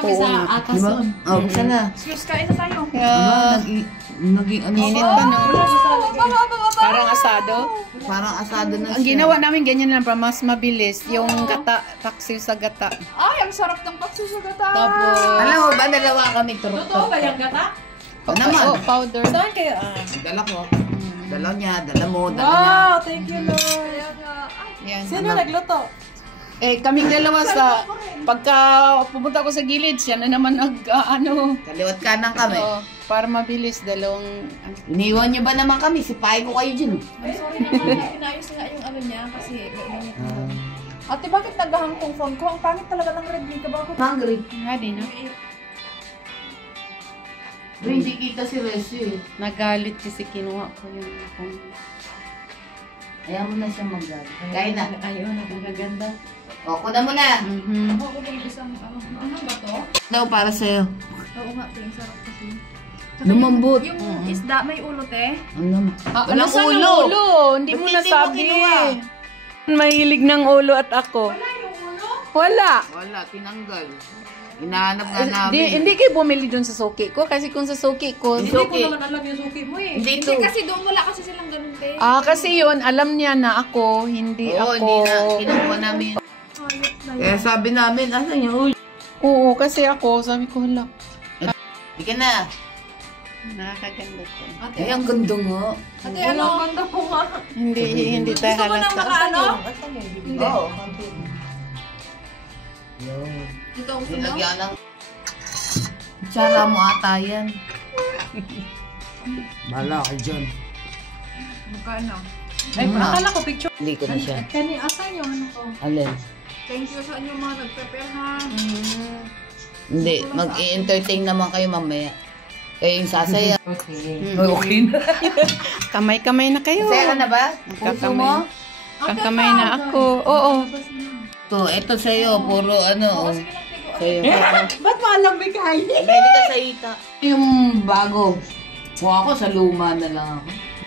Oo nga. Atas doon. Oh, bisa na. Excuse, kain na tayo. Naging ano Init siya. pa, no? Parang asado. Parang asado na siya. Ang ginawa namin ganyan lang para mas mabilis. Yung gata, paksiw sa gata. Ay, ang sarap ng pakso sa gata. Tapos, Alam mo ba, dalawa kami turok. Totoo ba yung gata? Naman. oh, powder. Saan kayo? Dala ko. Dala niya, dala mo, dala niya. Wow, thank you, Lord. Yan. Sino nagluto? Eh, kaming dalawa sa, pagka pumunta ko sa gilid, siya na naman ano. Kaliwat kanan kami. Oo, para mabilis, dalawang, Iniwan niyo ba naman kami? Sipahin ko kayo dyan. Ay, sorry naman. Inayos nga yung ano niya kasi Ate, bakit naghahang tong phone ko? Ang pangit talaga ng red ka ba ako? Hungry. nga din, no? Hindi kita si Resy eh. Nagalit kasi kinuha ko yung phone. Ayaw mo na siya mag-gag. Kain na. Ayun, nakaganda. O, kuna mo na. Ako ko yung isang, ano ba to? Daw para sa'yo. Oo nga, te, ang sarap kasi. Tsaka Lumambot. Yung isda, may ulo, te. Ano? Ano sa ulo? Hindi mo nasabi. Mahilig ng ulo at ako. Wala yung ulo? Wala. Wala, tinanggal. Hinahanap nga namin. Hindi kayo bumili dun sa suki ko kasi kung sa suki ko. Hindi ko naman alam yung suki mo eh. Hindi Hindi to. kasi doon wala kasi silang ganun, te. Kasi yun, alam niya na ako, hindi Oo, ako. hindi na. Kinukuha namin. Ayot na Kaya sabi namin, asan yung ulo? Oo, kasi ako, sabi ko, hala. Hindi ka na. Nakakaganda to. Ate, Ay, ang ganda nga. ate, ano? Ang ganda po nga. Hindi tayo Gusto mo nang halata. makaano? Hindi. Oo. Yun. Ito ang gusto mo? Nilagyan ng... Tsara mo ata yan. Bahala ka dyan. Magkano? Ay, akala ko picture. Hindi ko na siya. Kani, asan yung ano ko? Alin? Thank you sa inyo mga nag-prepare ha. Hindi, mag-i-entertain naman kayo mamaya. Kayo yung sasaya. Okay. Okay na. Kamay-kamay na kayo. Saya ka na ba? Puso mo? Kakamay na ako. Oo. Ito sa'yo, puro ano. Sa'yo. Ba't malambig kayo? Pwede ka sa ita. Yung bago. Kung ako, sa luma na lang ako.